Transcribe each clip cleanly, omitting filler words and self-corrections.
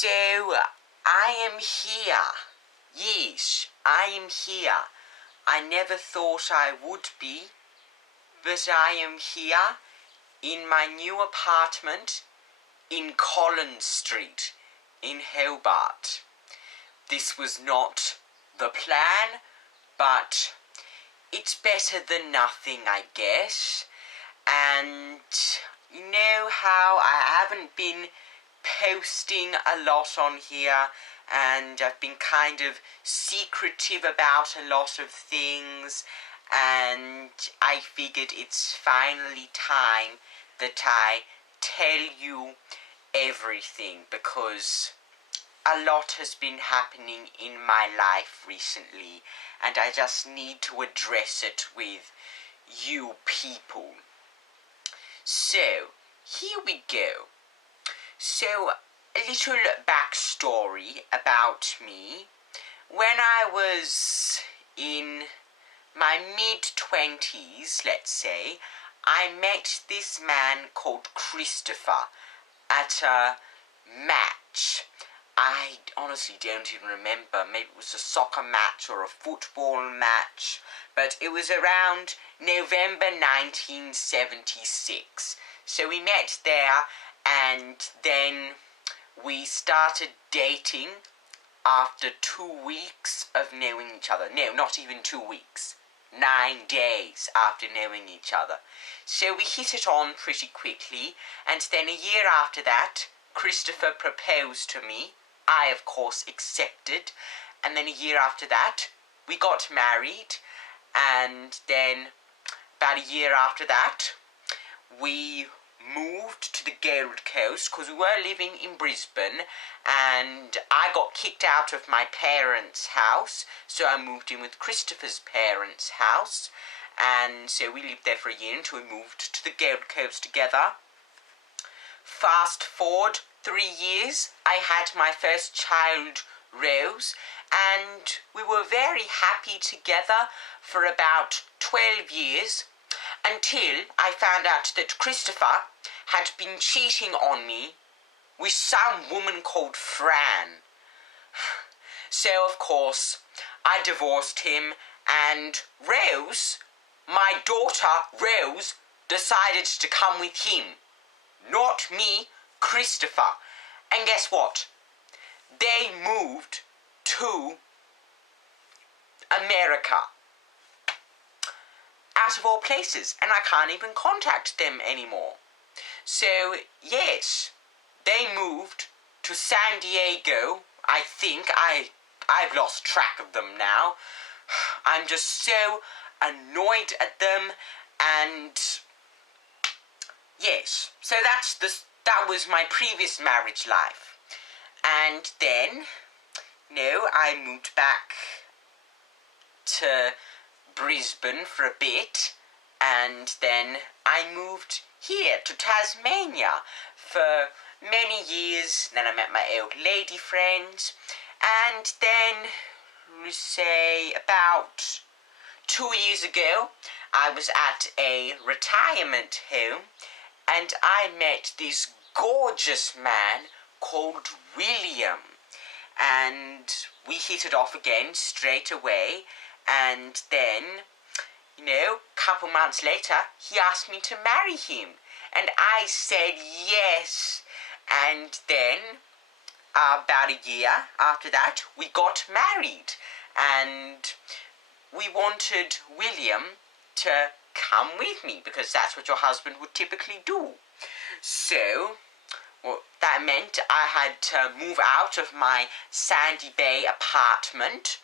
So, I am here. Yes, I am here. I never thought I would be, but I am here in my new apartment in Collins Street in Hobart. This was not the plan, but it's better than nothing, I guess. And you know how I haven't been posting a lot on here, and I've been kind of secretive about a lot of things, and I figured it's finally time that I tell you everything, because a lot has been happening in my life recently, and I just need to address it with you people. So, here we go. So, a little backstory about me. When I was in my mid-20s, let's say, I met this man called Christopher at a match. I honestly don't even remember. Maybe it was a soccer match or a football match, but it was around November 1976. So we met there, and then we started dating after 2 weeks of knowing each other. No, not even 2 weeks. 9 days after knowing each other. So we hit it on pretty quickly, and then a year after that, Christopher proposed to me. I, of course, accepted, and then a year after that, we got married, and then about a year after that, we moved to the Gold Coast, because we were living in Brisbane, and I got kicked out of my parents' house, so I moved in with Christopher's parents' house, and so we lived there for a year until we moved to the Gold Coast together. Fast forward 3 years, I had my first child, Rose, and we were very happy together for about 12 years, until I found out that Christopher had been cheating on me with some woman called Fran. So, of course, I divorced him, and Rose, my daughter Rose, decided to come with him. Not me, Christopher. And guess what? They moved to America. Out of all places, and I can't even contact them anymore. So, yes, they moved to San Diego. I think I've lost track of them now. I'm just so annoyed at them, and yes, so that was my previous marriage life. And then, I moved back to Brisbane for a bit, and then I moved here to Tasmania for many years. Then I met my old lady friends, and then, let's say, about 2 years ago, I was at a retirement home, and I met this gorgeous man called William, and we hit it off again straight away. And then, a couple months later, he asked me to marry him. And I said yes. And then, about a year after that, we got married. And we wanted William to come with me, because that's what your husband would typically do. So, that meant I had to move out of my Sandy Bay apartment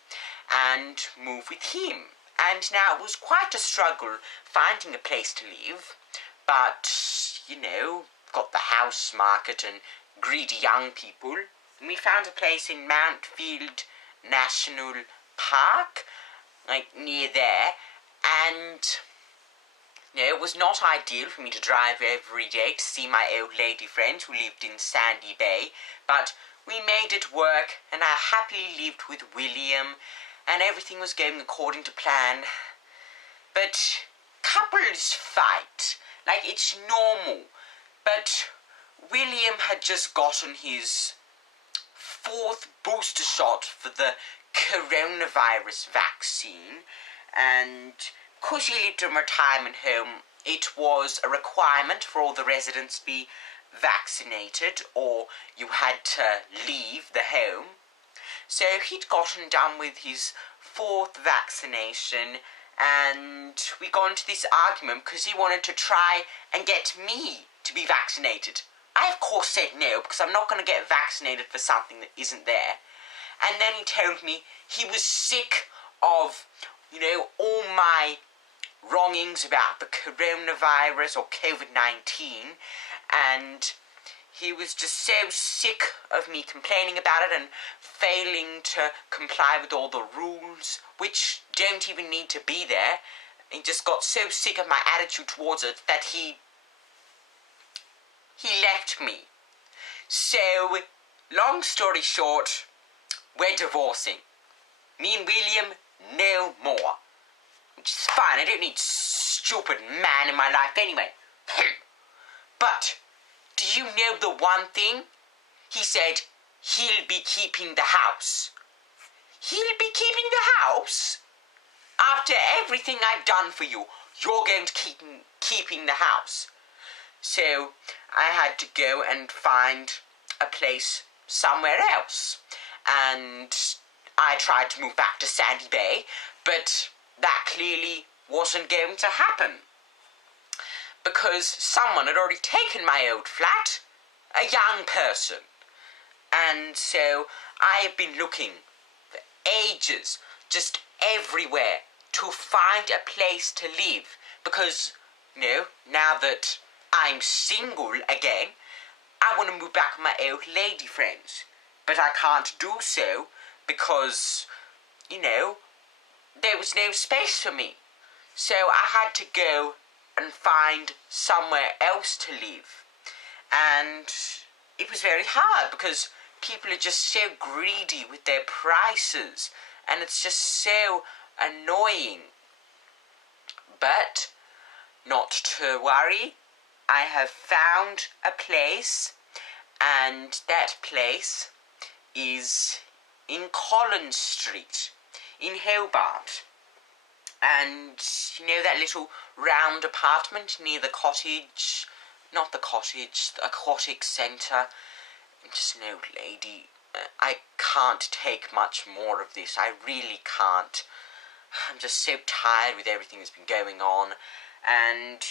and move with him. And now it was quite a struggle finding a place to live, but, got the house market and greedy young people, and we found a place in Mountfield National Park, near there, and it was not ideal for me to drive every day to see my old lady friends who lived in Sandy Bay, but we made it work, and I happily lived with William, and everything was going according to plan. But couples fight, it's normal. But William had just gotten his fourth booster shot for the coronavirus vaccine, and because he lived in a retirement home, it was a requirement for all the residents to be vaccinated, or you had to leave the home. So he'd gotten done with his fourth vaccination, and we got into this argument because he wanted to try and get me to be vaccinated. I, of course, said no, because I'm not going to get vaccinated for something that isn't there. And then he told me he was sick of, all my wrongings about the coronavirus or COVID-19, and he was just so sick of me complaining about it and failing to comply with all the rules, which don't even need to be there. He just got so sick of my attitude towards it that he left me. So, long story short, we're divorcing. Me and William, no more. Which is fine, I don't need stupid man in my life anyway. But, do you know the one thing? He said he'll be keeping the house. He'll be keeping the house? After everything I've done for you, you're going to keeping the house. So, I had to go and find a place somewhere else. And I tried to move back to Sandy Bay, but that clearly wasn't going to happen, because someone had already taken my old flat, a young person. And so I have been looking for ages, just everywhere, to find a place to live, because, now that I'm single again, I want to move back with my old lady friends. But I can't do so because, there was no space for me. So I had to go and find somewhere else to live. And it was very hard because people are just so greedy with their prices, and it's just so annoying. But not to worry, I have found a place, and that place is in Collins Street in Hobart. And that little round apartment near the cottage, not the cottage, the aquatic centre. Just an old lady. I can't take much more of this. I really can't. I'm just so tired with everything that's been going on. And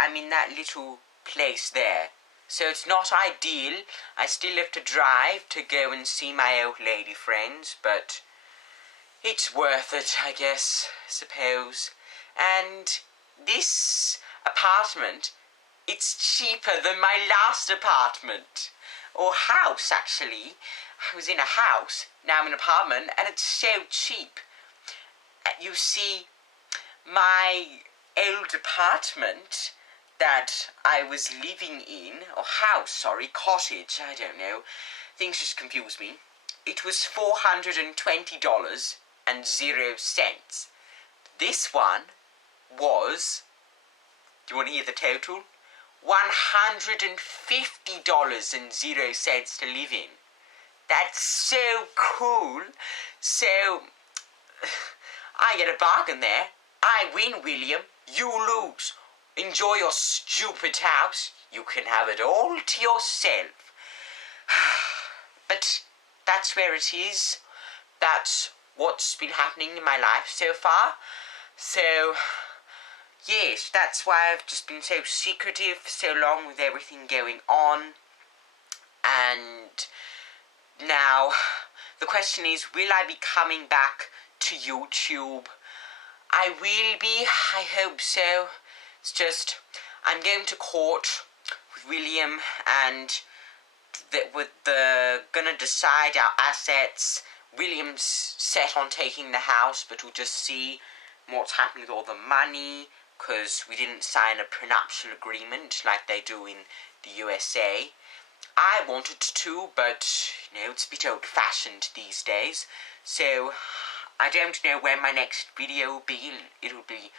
I'm in that little place there. So it's not ideal. I still have to drive to go and see my old lady friends, but it's worth it, I suppose. And this apartment, it's cheaper than my last apartment. Or house, actually. I was in a house, now I'm in an apartment, and it's so cheap. You see, my old apartment that I was living in, or house, sorry, cottage, I don't know, things just confuse me. It was $420.00. This one was, do you want to hear the total? $150.00 to live in. That's so cool. So, I get a bargain there. I win, William. You lose. Enjoy your stupid house. You can have it all to yourself. But that's where it is. That's what's been happening in my life so far. So, yes, that's why I've just been so secretive for so long with everything going on. And now, the question is, will I be coming back to YouTube? I will be, I hope so. It's just, I'm going to court with William, and we're gonna decide our assets. William's set on taking the house, but we'll just see what's happening with all the money, because we didn't sign a prenuptial agreement like they do in the USA. I wanted to, but, it's a bit old-fashioned these days, so I don't know when my next video will be. It'll be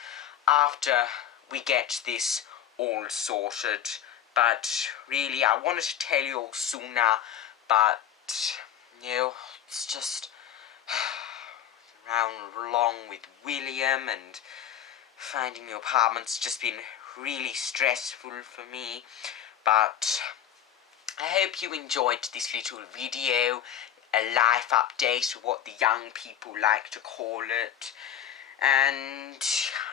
after we get this all sorted, but really, I wanted to tell you all sooner, but You know, it's just round along with William, and finding the apartment's just been really stressful for me. But I hope you enjoyed this little video, a life update, what the young people like to call it. And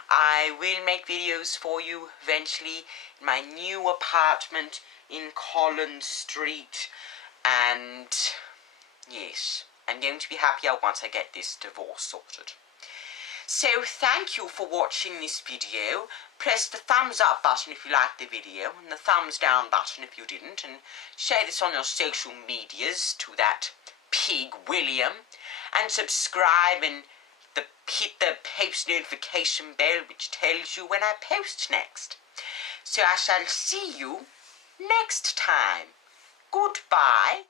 I will make videos for you eventually in my new apartment in Collins Street. And yes, I'm going to be happier once I get this divorce sorted. So thank you for watching this video. Press the thumbs up button if you liked the video, and the thumbs down button if you didn't, and share this on your social medias to that pig William, and subscribe and hit the post notification bell which tells you when I post next. So I shall see you next time. Goodbye.